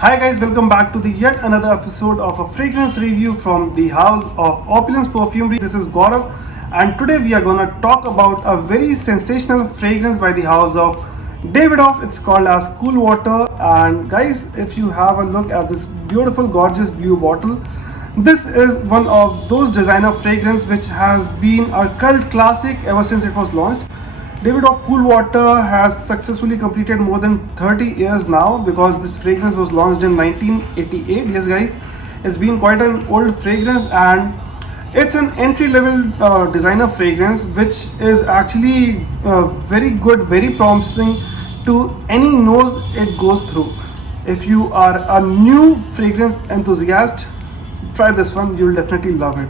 Hi guys, welcome back to the yet another episode of a fragrance review from the house of Opulence Perfumery. This is Gaurav, and today we are gonna talk about a very sensational fragrance by the house of Davidoff. It's called as Cool Water. And guys, if you have a look at this beautiful, gorgeous blue bottle, this is one of those designer fragrance which has been a cult classic ever since it was launched. Davidoff Cool Water has successfully completed more than 30 years now because this fragrance was launched in 1988. Yes guys, it's been quite an old fragrance, and it's an entry-level designer fragrance which is actually very good, very promising to any nose it goes through. If you are a new fragrance enthusiast, try this one, you'll definitely love it.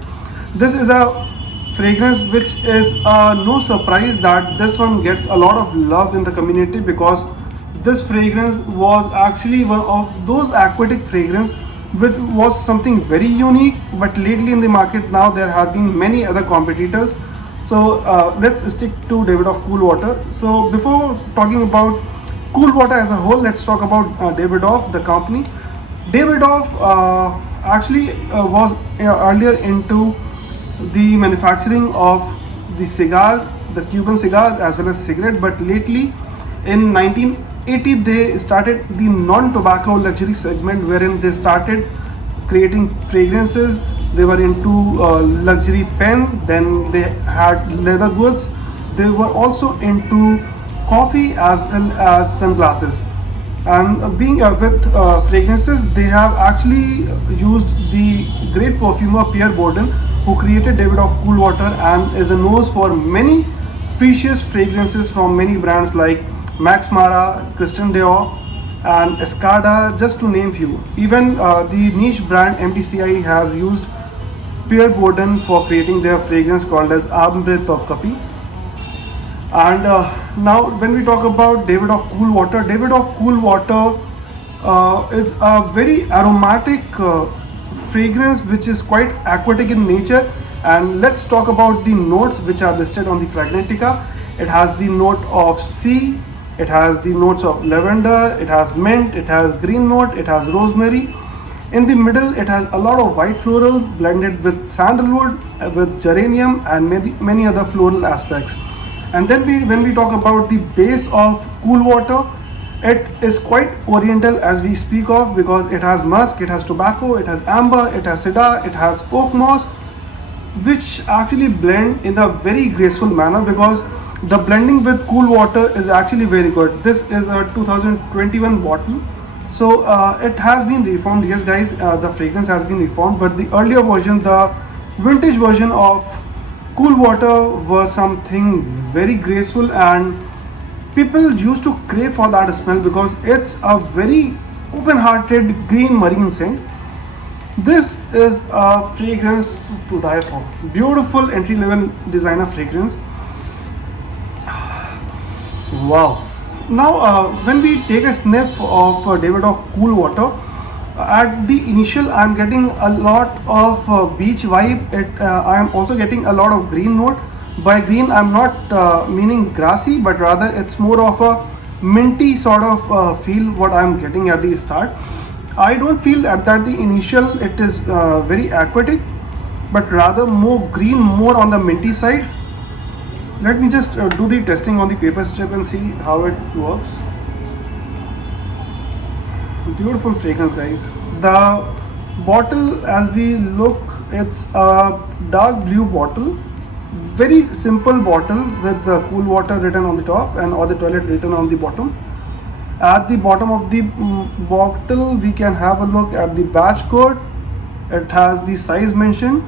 This is a fragrance which is no surprise that this one gets a lot of love in the community, because this fragrance was actually one of those aquatic fragrance which was something very unique. But lately in the market now there have been many other competitors, so let's stick to Davidoff Cool Water. So before talking about Cool Water as a whole, let's talk about Davidoff, the company. Davidoff actually was earlier into the manufacturing of the cigar, the Cuban cigars as well as cigarette, but lately in 1980 they started the non-tobacco luxury segment, wherein they started creating fragrances. They were into luxury pen, then they had leather goods, they were also into coffee as well as sunglasses. And being with fragrances, they have actually used the great perfumer Pierre Bourdain, who created Davidoff Cool Water and is a nose for many precious fragrances from many brands like Max Mara, Christian Dior and Escada, just to name few. Even the niche brand MDCI has used Pierre Bourdain for creating their fragrance called as Ambre Top Kapi. And now when we talk about Davidoff Cool Water, Davidoff Cool Water is a very aromatic fragrance which is quite aquatic in nature. And let's talk about the notes which are listed on the Fragrantica. It has the note of sea, it has the notes of lavender, it has mint, it has green note, it has rosemary. In the middle it has a lot of white floral blended with sandalwood, with geranium and many other floral aspects. And then when we talk about the base of Cool Water, it is quite oriental as we speak of, because it has musk, it has tobacco, it has amber, it has cedar, it has oak moss, which actually blend in a very graceful manner, because the blending with Cool Water is actually very good. This is a 2021 bottle, so it has been reformed. Yes guys, the fragrance has been reformed, but the earlier version, the vintage version of Cool Water, was something very graceful, and people used to crave for that smell because it's a very open-hearted green marine scent. This is a fragrance to die for. Beautiful entry-level designer fragrance. Wow. Now when we take a sniff of Davidoff Cool Water, at the initial I'm getting a lot of beach vibe. I am also getting a lot of green note. By green I'm not meaning grassy, but rather it's more of a minty sort of feel what I'm getting at the start. I don't feel that the initial it is very aquatic, but rather more green, more on the minty side. Let me just do the testing on the paper strip and see how it works. Beautiful fragrance guys. The bottle, as we look, it's a dark blue bottle, very simple bottle with the Cool Water written on the top and or the toilet written on the bottom. At the bottom of the bottle we can have a look at the batch code. It has the size mentioned.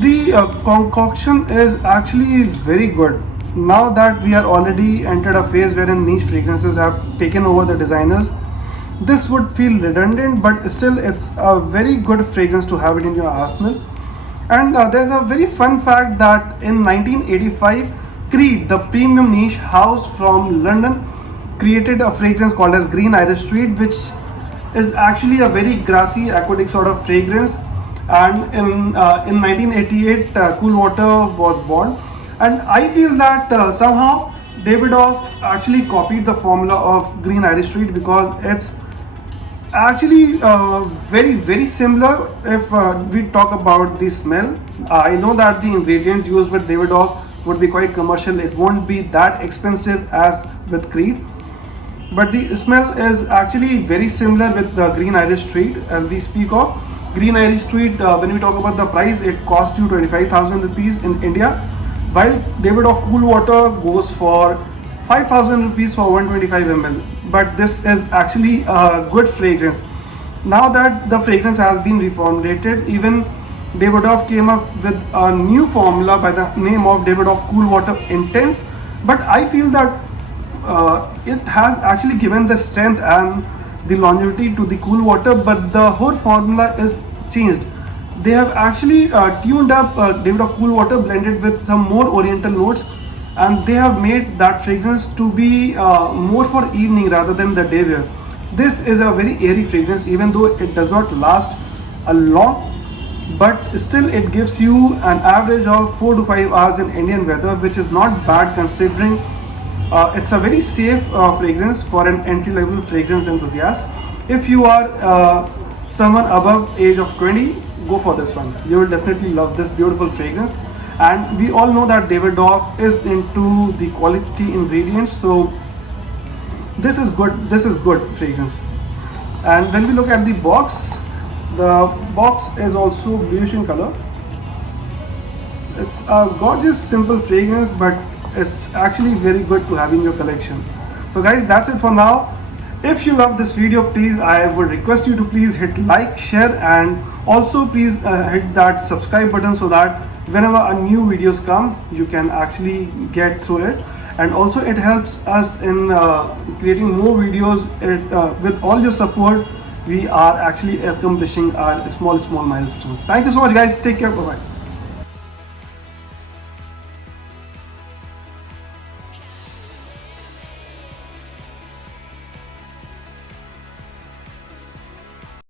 The concoction is actually very good. Now that we are already entered a phase wherein niche fragrances have taken over the designers, this would feel redundant, but still it's a very good fragrance to have it in your arsenal. And there's a very fun fact that in 1985, Creed, the premium niche house from London, created a fragrance called as Green Irish Street, which is actually a very grassy aquatic sort of fragrance. And in 1988 Cool Water was born, And I feel that somehow Davidoff actually copied the formula of Green Irish Street, because it's actually very similar. If we talk about the smell, I know that the ingredients used with Davidoff would be quite commercial. It won't be that expensive as with Creed, but the smell is actually very similar with the Green Irish Street. As we speak of Green Irish Street, when we talk about the price, it costs you 25,000 rupees in India, while Davidoff Cool Water goes for 5,000 rupees for 125 ml. But this is actually a good fragrance. Now that the fragrance has been reformulated, even Davidoff came up with a new formula by the name of Davidoff Cool Water Intense. But I feel that it has actually given the strength and the longevity to the cool water, but the whole formula is changed. They have actually tuned up Davidoff Cool Water, blended with some more oriental notes, and they have made that fragrance to be more for evening rather than the day wear. This is a very airy fragrance, even though it does not last a long, but still it gives you an average of 4 to 5 hours in Indian weather, which is not bad considering. It's a very safe fragrance for an entry-level fragrance enthusiast. If you are someone above age of 20, go for this one. You will definitely love this beautiful fragrance. And we all know that Davidoff is into the quality ingredients, so this is good. This is good fragrance. And when we look at the box is also bluish in color. It's a gorgeous, simple fragrance, but it's actually very good to have in your collection. So guys, that's it for now. If you love this video, please, I would request you to please hit like, share, and also please hit that subscribe button, so that whenever a new videos come, you can actually get through it. And also it helps us in creating more videos. With all your support, we are actually accomplishing our small milestones. Thank you so much guys. Take care. Bye bye.